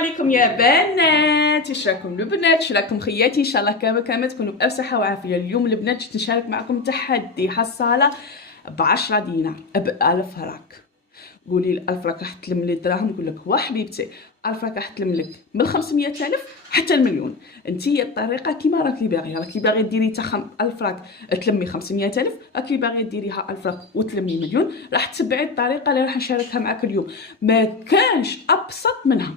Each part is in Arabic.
عليكم يا بنات، اش راكم البنات؟ اش راكم خياتي؟ ان شاء الله كامل تكونوا بألف صحه وعافيه. اليوم البنات جيت نشارك معكم تحدي حصاله ب10 دينار ب1000 راك. قولي لي 1000 راك راح تلم لي الدراهم؟ نقول لك وحبيبتي 1000 راك راح تلم لك من 500,000 حتى المليون. انتي الطريقه كيما راكي باغيه. راكي باغيه ديري تا 1000 راك تلمي 500,000، راكي باغيه ديريها 1000 راك وتلمي مليون، راح تتبعي الطريقه اللي راح نشاركها معك اليوم. ما كانش ابسط منها.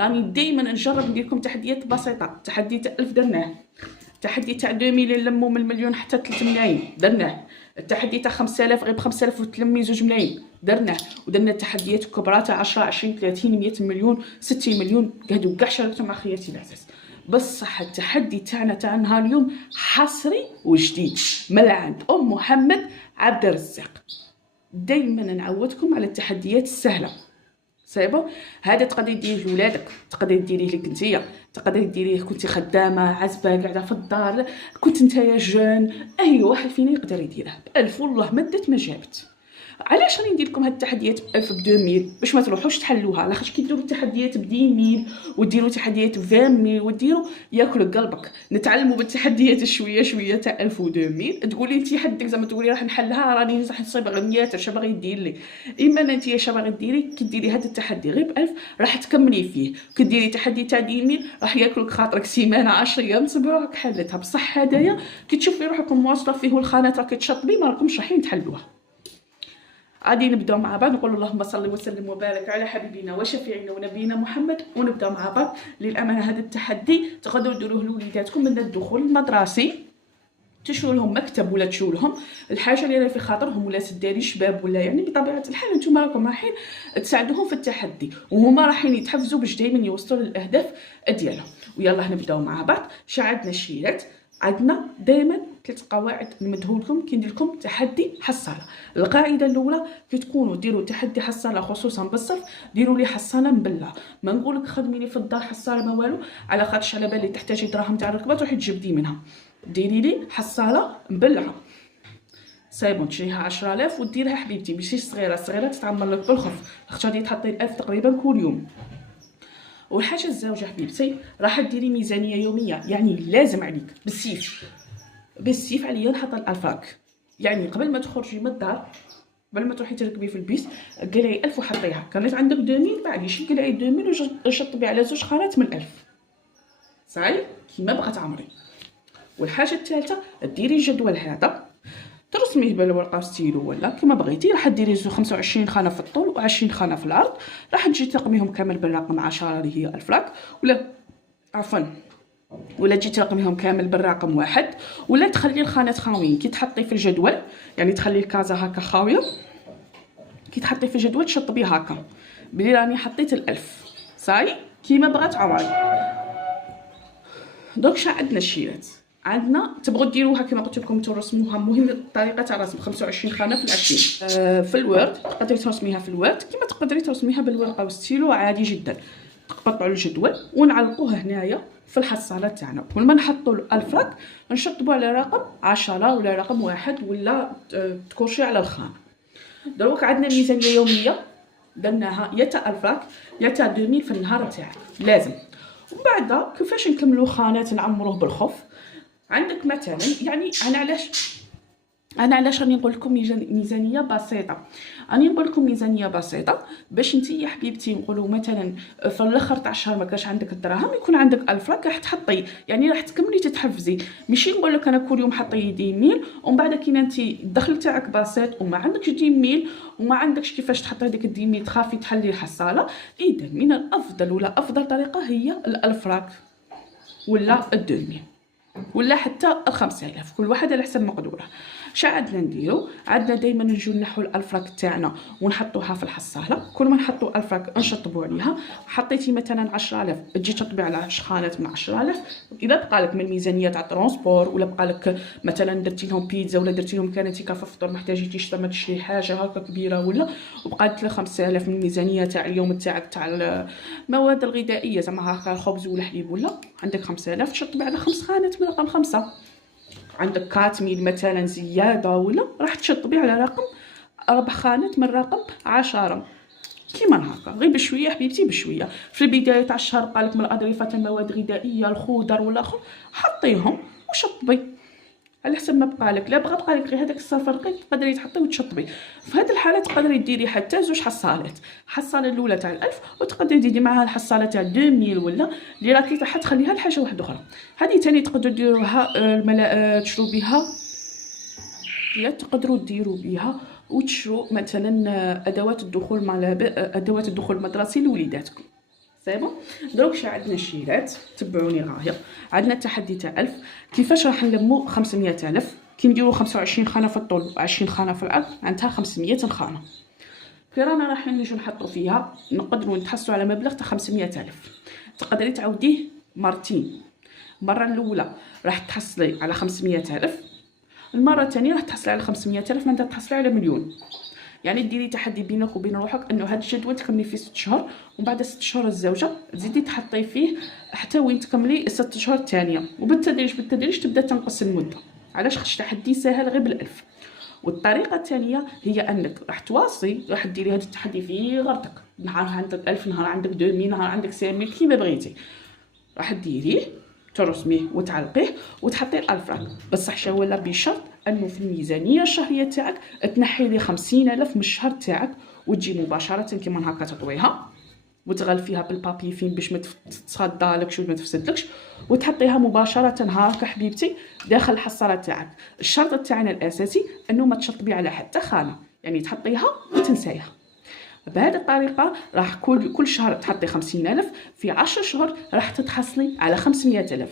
راني دائما نجرب ندير لكم تحديات بسيطه. تحدي تاع 1000 درناه، التحدي تاع 2000 نلمو من المليون حتى 3 ملايين درناه، التحدي تاع 5000 غير ب 5000 وتلمي 2 ملايين درناه، ودرنا التحديات الكبرى تاع 10 20 30 100 مليون 60 مليون. هادو كاع شاركتهم مع خياتي العزاز. بصح التحدي تاعنا نهار اليوم حصري وجديد من عند ام محمد عبد الرزاق. دائما نعودكم على التحديات السهله. صايبه هذا تقدري ديريه لولادك، تقدري ديريه لك نتيا، تقدري ديريه كنتي خدامه عزبه قاعده في الدار، كنت نتايا جون، اي واحد فينا يقدر يديره ب1000. والله ما دات ما جابت. علاش راني ندير لكم هاد التحديات ب1000 ب2000؟ باش ما تروحوش تحلوها. لاخاطش كي ديروا التحديات ب10000 وديروا تحديات ب20000 وديروا ياكلوا قلبك. نتعلموا بالتحديات شويه شويه تاع 1000 و2000. تقولي انت حدك زعما تقولي راح نحلها، راني راح نصيب غنيات اش باغي دير لي. اما انت اش باغي ديري؟ كي ديري هذا التحدي غير ب1000 راح تكملي فيه. كي ديري تحدي تاع 10000 راح ياكلك خاطرك سيمانه 10 ايام اسبوع راك حلتها. بصح هدايا كي تشوفي روحكم مواصله فيه والخانات راكي تشطبي ما راكمش رايحين تحلوها. غادي نبداو مع بعض. نقول اللهم صل وسلم وبارك على حبيبنا وشفيعنا ونبينا محمد، ونبداو مع بعض. للامانه هذا التحدي تقدروا ديروه لوليداتكم من الدخول المدرسي، تشروا لهم مكتب ولا تشروا لهم الحاجه اللي في خاطرهم، ولا تداري شباب ولا يعني بطبيعه الحال انتم راكم رايحين تساعدوهم في التحدي، وهما رايحين يتحفزوا باش دائما يوصلوا للاهداف ديالهم. ويلا نبداو مع بعض. عندنا الشيلات، عندنا دائما 3 قواعد نمدهولكم كي ندير لكم تحدي حصاله. القاعده الاولى كي تكونوا ديروا تحدي حصاله خصوصا بالصرف، ديروا لي حصاله مبله. ما نقولك خدمي لي في الدار حصاله ما والو، على خاطرش على بالي تحتاجي دراهم تاع الركبه تروحي تجبدي منها. ديري لي حصاله مبلعه صايبون، تشريها 10000 وديرها حبيبتي ماشي صغيره تتعمر لك بالخف، لاخاطش غادي تحطي 1000 تقريبا كل يوم. والحاجه الزوجه حبيبتي راح ديري ميزانيه يوميه، يعني لازم عليك بالسيف عليا نحط 1000 راك. يعني قبل ما تخرجي من الدار، قبل ما تروحي تركبي في البيس، قلعي 1000 وحطيها. كانت عندك 2000 معليش قلعي 2000 وشطبي على 2 خانات من 1000 صاي كيما بغات عمري. والحاجه الثالثه ديري جدول هذا ترسميه بالورقه ستيلو ولا كيما بغيتي. راح ديري 25 خانه في الطول و20 خانه في العرض. راح تجي ترقميهم كامل بالرقم 10 اللي هي 1000 راك، ولا عفوا ولا تجي ترقميهم كامل بالرقم 1، ولا تخلي الخانات خاويين. كي تحطي في الجدول يعني تخلي الكازا هكا خاويه، كي تحطي في الجدول تشطبيه هكا بلي راني حطيت 1000 صاي كيما بغات عمري. دونك عندنا الشيلات، عندنا تبغوا ديروها كما قلت لكم ترسموها. مهم الطريقه تاع الرسم 25 خانه في 20 في الوورد. تقدري ترسميها في الوورد كما تقدري ترسميها بالورقه والستيلو عادي جدا. تقطعوا الجدول ونعلقوه هنايا في الحصاله تاعنا. كل ما نحطوا 1000 راك نشطبوا على رقم 10 ولا رقم 1 ولا تكرشي على الخان. دروك عندنا ميزانيه يوميه درناها يا تاع 1000 راك يا تاع 2000 في النهار تاعك لازم. ومن بعد كيفاش نكملوا خانات نعمروه بالخف. عندك مثلا يعني انا علاش راني نقول لكم ميزانيه بسيطه. راني نقول لكم ميزانيه بسيطه باش انت يا حبيبتي نقولوا مثلا في الاخر تاع الشهر ما كاش عندك الدراهم، يكون عندك 1000 راك راح تحطي، يعني راح تكملي تتحفزي. ماشي نقول لك انا كل يوم حطي 10000 ومن بعد كي انت الدخل تاعك بسيط وما عندكش 10000 وما عندكش كيفاش تحطي هذيك 10000 تخافي تحلي الحصاله. اذا من الافضل ولا افضل طريقه هي 1000 راك ولا 2000 ولا حتى 5000، كل واحد على حسب مقدوره. عندنا نديرو؟ عندنا دائما نجيو نحو 1000 راك تاعنا ونحطوها في الحصاله. كل ما نحطوا 1000 راك نشطبوا عليها. حطيتي مثلا 10000 تجي تشطبي على 10 خانات من 10000. اذا بقى لك من الميزانيه تاع الترونسبور ولا بقى لك مثلا درتي لهم بيتزا ولا درتي لهم كانتي كافه فطور ما احتاجيتيش ما تشري حاجه هكا كبيره، ولا وبقات لك 5000 من الميزانيه تاع اليوم تاعك تاع المواد الغذائيه زعما هكا خبز ولا حليب، ولا عندك 5000 تشطبي على 5 خانات من رقم 5. عندك 4000 مثلا زياده ولا راح تشطبي على رقم 4 خانات من رقم 10. كيما هكا غير بشويه حبيبتي بشويه. في البدايه تاع الشهر قالك من الاظرفه المواد الغذائيه الخضر والاخر، حطيهم وشطبي على حسب ما بقالك. لا بغى بقالك غير هذاك الصفر رقيق تقدري تحطيه وتشطبي. في هذه الحاله تقدري ديري حتى 2 حصالات، الحصاله الاولى تاع 1000 وتقدري ديري معها الحصاله تاع 2000 ولا اللي راكي راح تخليها لحاجه واحده اخرى. هذه ثاني تقدروا ديروها تشرو بها، يا تقدروا ديروا بها وتشرو مثلا ادوات الدخول ادوات الدخول المدرسي لوليداتكم. صايبه دروك شا عندنا الشيلات، تبعوني غايه. عندنا التحدي تاع 1000 كيفاش راح نلمو 500,000. كي نديرو 25 خانه في الطول و20 خانه في العرض عندها 500 خانه. كي رانا راح نجيو نحطو فيها نقدروا نتحصلوا على مبلغ تاع 500,000. تقدري تعاوديه مرتين، المره الاولى راح تحصلي على 500,000، المره الثانيه راح تحصلي على 500,000 من تحصلي على مليون. يعني ديري تحدي بينك وبين روحك انه هذا الجدول تكملي فيه 6 شهور، ومن بعد 6 شهور الزوجه تزيدي تحطي فيه حتى وين تكملي 6 شهور الثانيه، وبالتدريج تبدا تنقص المده. علاش؟ خاطر تحدي سهل غير بالالف. والطريقه الثانيه هي انك راح تواصلي، راح ديري هذا التحدي في غرتك، نهار عندك 1000، نهار عندك 2000، نهار عندك 5000 كيما بغيتي. راح ديريه ترسميه وتعلقيه وتحطي الافراك، بصح شا ولا بشرط انه في الميزانيه الشهريه تاعك تنحي لي 50,000 من الشهر تاعك، وتجي مباشره كيما هكا تطويها وتغلفيها بالبابي فين باش ما تصدالكش وما تفسدلكش، وتحطيها مباشره هاكا حبيبتي داخل الحصاله تاعك. الشرط تاعنا الاساسي انه ما تشطبي على حتى خانه، يعني تحطيها وتنسايها. بهذه الطريقه راح كل شهر تحطي 50,000، في 10 شهور راح تتحصلي على 500,000،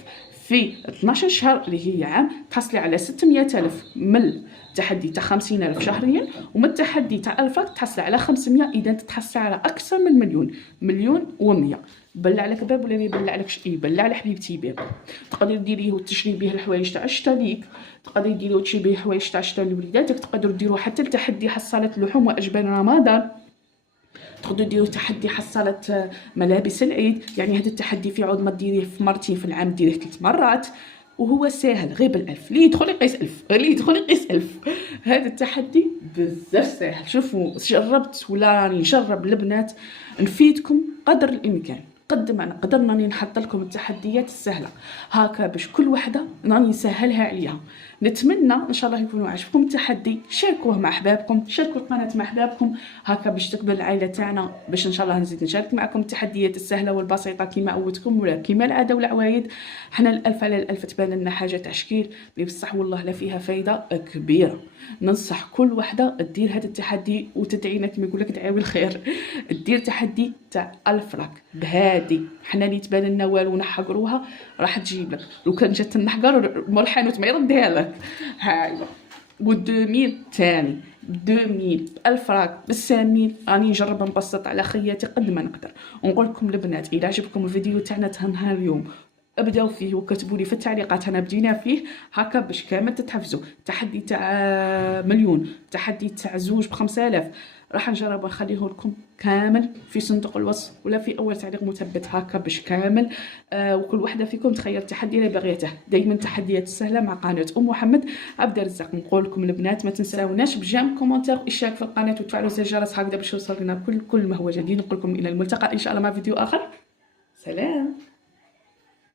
في 12 شهر اللي هي عام تحصلي على 600,000 من التحدي تاع 50,000 شهريا، ومن التحدي تاع 1000 تحصلي على 500. اذا تتحصلي على اكثر من مليون و100. بلع لك باب ولا ما يبلعلكش؟ يبلع لك حبيبتي باب. تقدري ديريه وتشري به الحوايج تاع الشتا ليك، تقدري ديريه وتشري به الحوايج تاع الشتا لوليداتك، تقدروا ديروا حتى التحدي حصاله اللحوم واجبان رمضان، تقدروا ديروا تحدي حصاله ملابس العيد. يعني هذا التحدي في عود ما ديريه في مرتين في العام ديريه 3 مرات، وهو ساهل غير بالالف. اللي يدخل يقيس 1000، اللي يدخل يقيس 1000. هذا التحدي بزاف ساهل. شوفوا جربت ولا راني نجرب البنات، نفيدكم قدر الامكان. قد ما نقدر راني نحط لكم التحديات السهله هكا باش كل وحده راني نسهلها عليها. نتمنى ان شاء الله يكونوا عجبكم التحدي، شاركوه مع احبابكم، شاركوا القناه مع احبابكم هكا باش تكبر العائله تاعنا، باش ان شاء الله نزيد نشارك معكم التحديات السهله والبسيطه كما عودتكم ولا كما العاده والعوايد. حنا الالف على الالف تبان لنا حاجه تشكيل بصح والله لا فيها فايده كبيره. ننصح كل وحده دير هذا التحدي وتدعينا كما يقول لك دعاوي الخير. دير تحدي تاع 1000 راك بهادي، حنا اللي تبان لنا والو نحقروها راح تجيب لك. لو كان جات النحقر مول الحانوت ما يرديها لك. هاي و2000 ثاني 2000 1000 راك ب500. راني نجرب نبسط على خياتي قد ما نقدر، ونقول لكم البنات اذا عجبكم الفيديو تاعنا تاع نهار اليوم ابداو فيه وكتبوا لي في التعليقات انا بدينا فيه هكا باش كامل تتحفزوا. تحدي تاع مليون، تحدي تاع زوج ب5000، راح نجرب نخليه لكم كامل في صندوق الوصف ولا في اول تعليق مثبت هكا باش كامل وكل وحده فيكم تخير التحدي اللي باغيته. دائما تحديات سهله مع قناه محمد عبد الرزاق. نقول لكم البنات ما تنساوناش بجام كومونتير واشتراك في القناه وتفعلوا زر الجرس هكذا باش يوصلنا كل ما هو جديد. نقول لكم الى الملتقى ان شاء الله مع فيديو اخر. سلام.